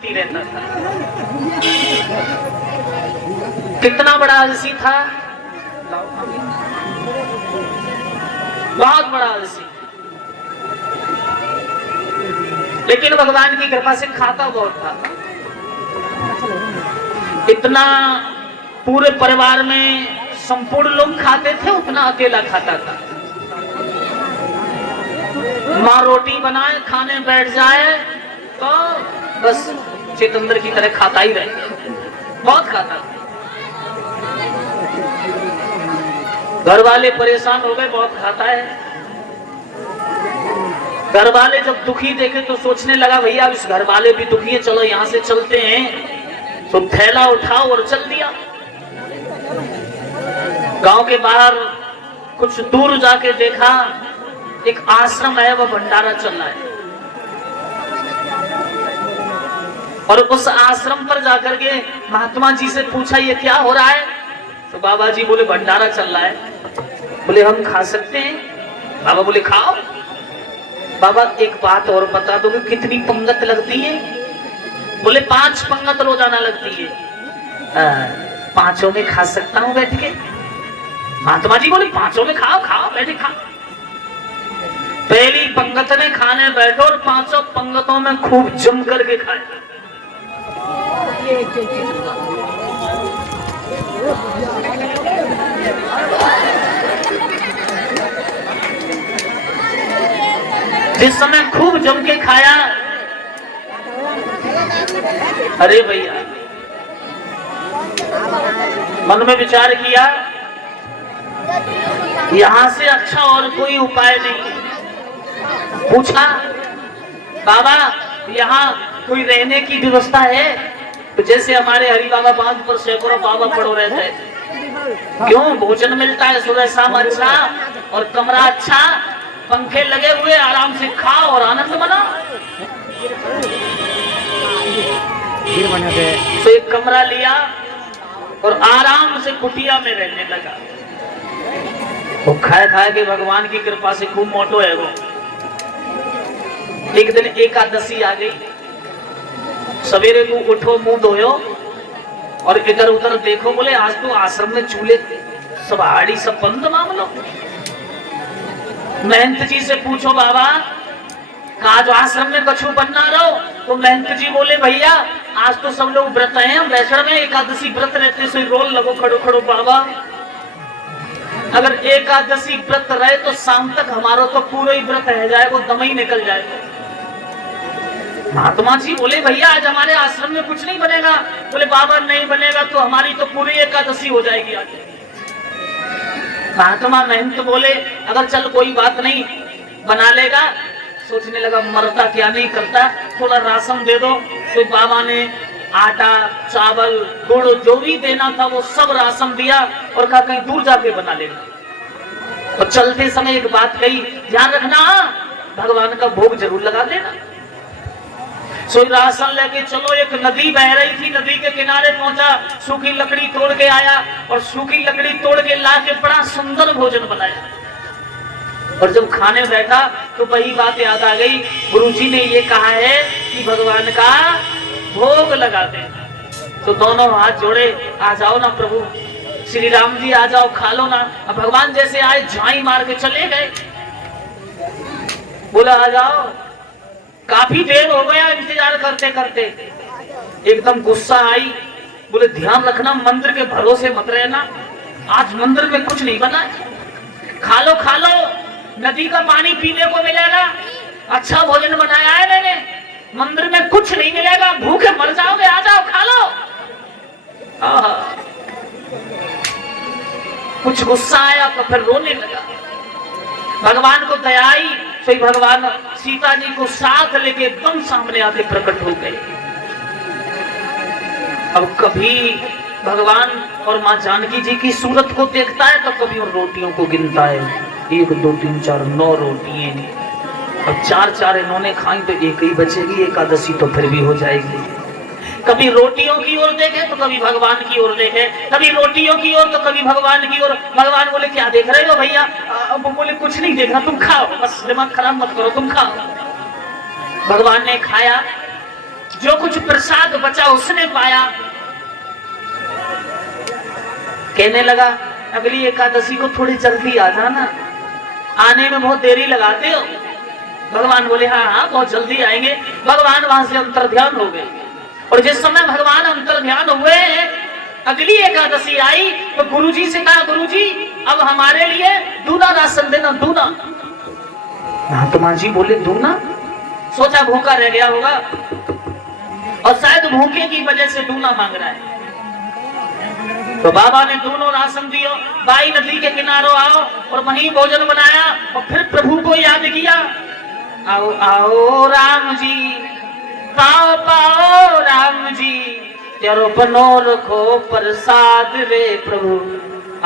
देखती रहता था। कितना बड़ा आलसी था, बहुत बड़ा आलसी, लेकिन भगवान की कृपा से खाता बहुत था। इतना पूरे परिवार में संपूर्ण लोग खाते थे, उतना अकेला खाता था। माँ रोटी बनाए, खाने बैठ जाए तो बस चेतंदर की तरह खाता ही रहे, बहुत खाता था। घर वाले परेशान हो गए, बहुत खाता है। घर वाले जब दुखी देखे तो सोचने लगा भैया इस घर वाले भी दुखी है, चलो यहां से चलते हैं। तो थैला उठाओ और चल दिया। गांव के बाहर कुछ दूर जाके देखा एक आश्रम है, वह भंडारा चल रहा है। और उस आश्रम पर जाकर के महात्मा जी से पूछा ये क्या हो रहा है? तो बाबा जी बोले भंडारा चल रहा है। बोले हम खा सकते हैं? बाबा बोले खाओ। बाबा एक बात और बता दो कि कितनी पंगत लगती है? बोले 5 पंगत रोजाना लगती है। 5 में खा सकता हूं बैठ के? महात्मा जी बोले 5 में खाओ, खाओ बैठे खाओ। पहली पंगत में खाने बैठो और 5 पंगतों में खूब जम करके खाए। जिस समय खूब जम के खाया, अरे भैया मन में विचार किया यहां से अच्छा और कोई उपाय नहीं। पूछा बाबा यहाँ कोई रहने की व्यवस्था है? तो जैसे हमारे हरि बाबा बांध पर सैकड़ों बाबा पड़ो रहते हैं, क्यों? भोजन मिलता है सुबह शाम अच्छा, और कमरा अच्छा, पंखे लगे हुए, आराम से खाओ और आनंद मनाओ। तो एक कमरा लिया और आराम से कुटिया में रहने लगा। वो खाए खाए के भगवान की कृपा से खूब मोटो है वो। एक दिन एकादशी आ गई, सवेरे को उठो, मुंह धोयो और इधर उधर देखो। बोले आज तो आश्रम में चूल्हे सब हाड़ी सब बंद मामलो। महंत जी से पूछो बाबा आज आश्रम में कछु बनना रहो? तो महंत जी बोले भैया आज तो सब लोग व्रत हैं, वैष्णव में एकादशी व्रत रहते से रोल लगो खड़ो खड़ो बाबा। अगर एकादशी व्रत रहे तो शाम तक हमारा तो पूरा ही व्रत रह जाएगा, दम ही निकल जाएगा। महात्मा जी बोले भैया आज हमारे आश्रम में कुछ नहीं बनेगा। बोले बाबा नहीं बनेगा तो हमारी तो पूरी एकादशी हो जाएगी आज। महात्मा महंत बोले अगर चल कोई बात नहीं बना लेगा। सोचने लगा मरता क्या नहीं करता, थोड़ा राशन दे दो। तो बाबा ने आटा चावल गुड़ जो भी देना था वो सब राशन दिया और कहा कहीं दूर जाके बना लेना। और चलते समय एक बात कही, ध्यान रखना भगवान का भोग जरूर लगा देना। सो राशन लेके चलो। एक नदी बह रही थी, नदी के किनारे पहुंचा, सूखी लकड़ी तोड़ के आया और सूखी लकड़ी तोड़ के ला के बड़ा सुंदर भोजन बनाया। और जब खाने बैठा तो वही बात याद आ गई, गुरुजी ने ये कहा है कि भगवान का भोग लगा दे। तो दोनों हाथ जोड़े, आ जाओ ना प्रभु, श्री राम जी आ जाओ, खा लो ना। अब भगवान जैसे आए झाई मार के चले गए। बोला आ जाओ। काफी देर हो गया इंतजार करते करते, एकदम गुस्सा आई। बोले ध्यान रखना मंदिर के भरोसे मत रहना, आज मंदिर में कुछ नहीं बना। खा लो खा लो, नदी का पानी पीने को मिलेगा, अच्छा भोजन बनाया है मैंने, मंदिर में कुछ नहीं मिलेगा, भूखे मर जाओगे, आ जाओ खा लो। कुछ गुस्सा आया तो फिर रोने लगा। भगवान को दया आई, तो भगवान सीता जी को साथ लेके एकदम सामने आके प्रकट हो गए। अब कभी भगवान और माँ जानकी जी की सूरत को देखता है तो कभी उन रोटियों को गिनता है, 1 2 3 4 9 रोटियां। अब 4 इन्होंने खाई तो 1 ही बचेगी, एकादशी तो फिर भी हो जाएगी। कभी रोटियों की ओर देखे तो कभी भगवान की ओर देखे, कभी रोटियों की ओर तो कभी भगवान की ओर। भगवान बोले क्या देख रहे हो भैया? बोले कुछ नहीं देखा, तुम खाओ, बस दिमाग खराब मत करो, तुम खाओ। भगवान ने खाया, जो कुछ प्रसाद बचा उसने पाया। कहने लगा अगली एकादशी को थोड़ी जल्दी आ जाना, आने में बहुत देरी लगाते हो। भगवान बोले हाँ हाँ बहुत जल्दी आएंगे। भगवान वहां से अंतर्ध्यान हो गए और जिस समय भगवान अंतर्ध्यान हुए अगली एकादशी आई तो गुरुजी से कहा गुरुजी अब हमारे लिए दूना राशन देना, दूना। महात्मा जी बोले दूना? सोचा भूखा रह गया होगा और शायद भूखे की वजह से दूना मांग रहा है। तो बाबा ने दोनों राशन दियो, बाई नदी के किनारों आओ और वहीं भोजन बनाया और फिर प्रभु को याद किया। आओ आओ राम जी, पाओ पाओ राम जी, तेरो बनो रखो प्रसाद रे प्रभु,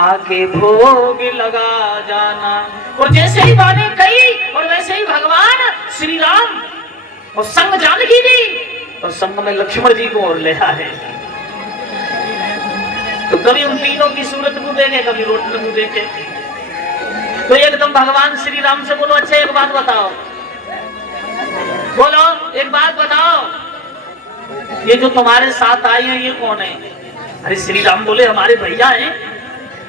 आके भोग लगा जाना। और जैसे ही बानी कही और वैसे ही भगवान श्री राम और संग जानकी जी और संग में लक्ष्मण जी को और ले आए। तो कभी उन तीनों की सूरत को देखे, कभी रोट को देखे। तो एकदम भगवान श्री राम से बोलो अच्छा एक बात बताओ, बोलो एक बात बताओ, ये जो तुम्हारे साथ आए हैं ये कौन है? अरे श्री राम बोले हमारे भैया हैं।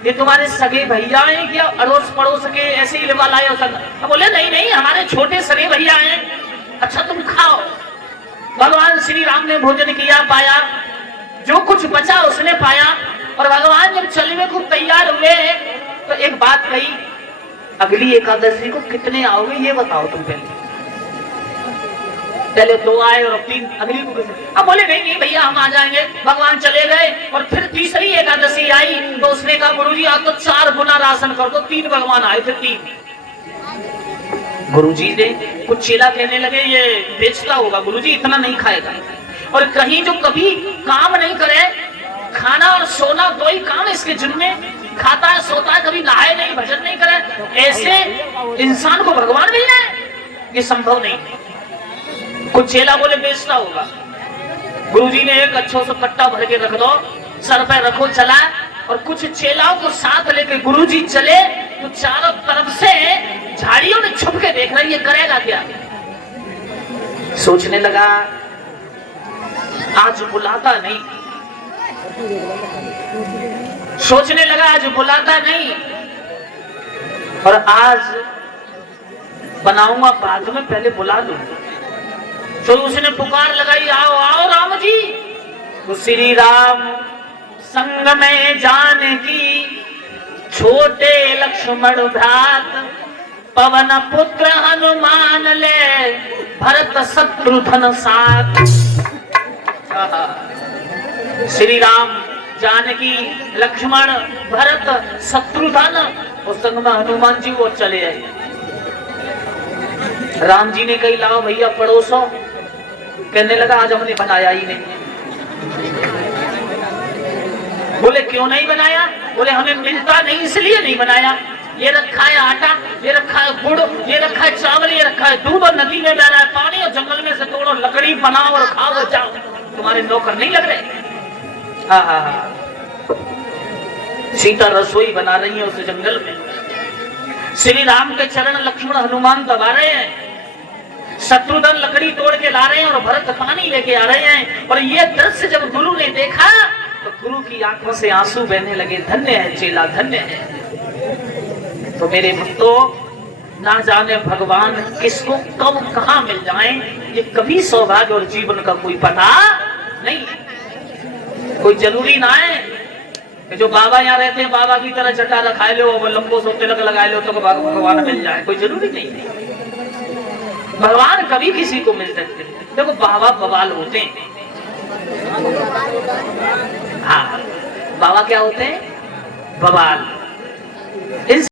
ये तुम्हारे सगे भैया हैं क्या? अड़ोस पड़ोस के ऐसे ही लेवा लाए हो सब? बोले नहीं नहीं हमारे छोटे सगे भैया हैं। अच्छा तुम खाओ। भगवान श्री राम ने भोजन किया, पाया, जो कुछ बचा उसने पाया। और भगवान जब चलने को तैयार हुए तो एक बात कही, अगली एकादशी को कितने आओगे ये बताओ तुम पहले 2 आए और 3 अगली को। अब बोले नहीं नहीं भैया हम आ जाएंगे। भगवान चले गए और फिर तीसरी एकादशी आई तो उसने कहा गुरुजी आप तो 4 गुना राशन कर दो। 3 भगवान आए थे, 3। गुरुजी ने कुछ चेला कहने लगे ये बेचता होगा, गुरुजी इतना नहीं खाएगा। और कहीं जो कभी काम नहीं करे, खाना और सोना 2 ही काम इसके जिनमें, खाता है सोता है, कभी नहाए नहीं, भजन नहीं करे, ऐसे इंसान को भगवान मिल जाए ये संभव नहीं। कुछ चेला बोले बेचता होगा। गुरुजी ने एक अच्छो सा कट्टा भर के रख दो, सर पे रखो, चला। और कुछ चेलाओं को साथ लेके गुरुजी चले तो चारों तरफ से झाड़ियों में छुप के देख रहे ये करेगा क्या। सोचने लगा आज बुलाता नहीं, सोचने लगा आज बुलाता नहीं और आज बनाऊंगा बाद में, पहले बुला लूंगा। तो उसने पुकार लगाई आओ आओ राम जी। तो श्री राम संग में जानकी, छोटे लक्ष्मण भ्रात, पवन पुत्र हनुमान ले, भरत शत्रुघ्न साथ। श्री राम जानकी लक्ष्मण भरत शत्रुघ्न और संग में हनुमान जी वो चले आए। राम जी ने कही लाओ भैया पड़ोसो। कहने लगा आज हमने बनाया ही नहीं। बोले क्यों नहीं बनाया? बोले हमें मिलता नहीं इसलिए नहीं बनाया। ये रखा है आटा, ये रखा है गुड़, ये रखा है चावल, ये रखा है दूध और नदी में बह रहा है पानी और जंगल में से तोड़ो लकड़ी बनाओ और खाओ और जाओ। तुम्हारे नौकर नहीं लग रहे? हाँ हाँ हाँ। सीता रसोई बना रही है उस जंगल में। श्री राम के चरण लक्ष्मण हनुमान दबा रहे हैं, शत्रुघ्न लकड़ी तोड़ के ला रहे हैं और भरत पानी लेके आ रहे हैं। और ये दृश्य जब गुरु ने देखा तो गुरु की आंखों से आंसू बहने लगे। धन्य है चेला, धन्य है। तो मेरे भक्तों ना जाने भगवान किसको कब कहां मिल जाए, ये कभी सौभाग्य और जीवन का कोई पता नहीं। कोई जरूरी ना है कि जो बाबा यहाँ रहते हैं बाबा की तरह जटा रखा लो, वो लंबो सो तिलक लगा लो तो भगवान मिल जाए, कोई जरूरी नहीं है। भगवान कभी किसी को मिल सकते हैं। देखो बाबा बवाल होते हैं। हाँ बाबा क्या होते हैं? बवाल।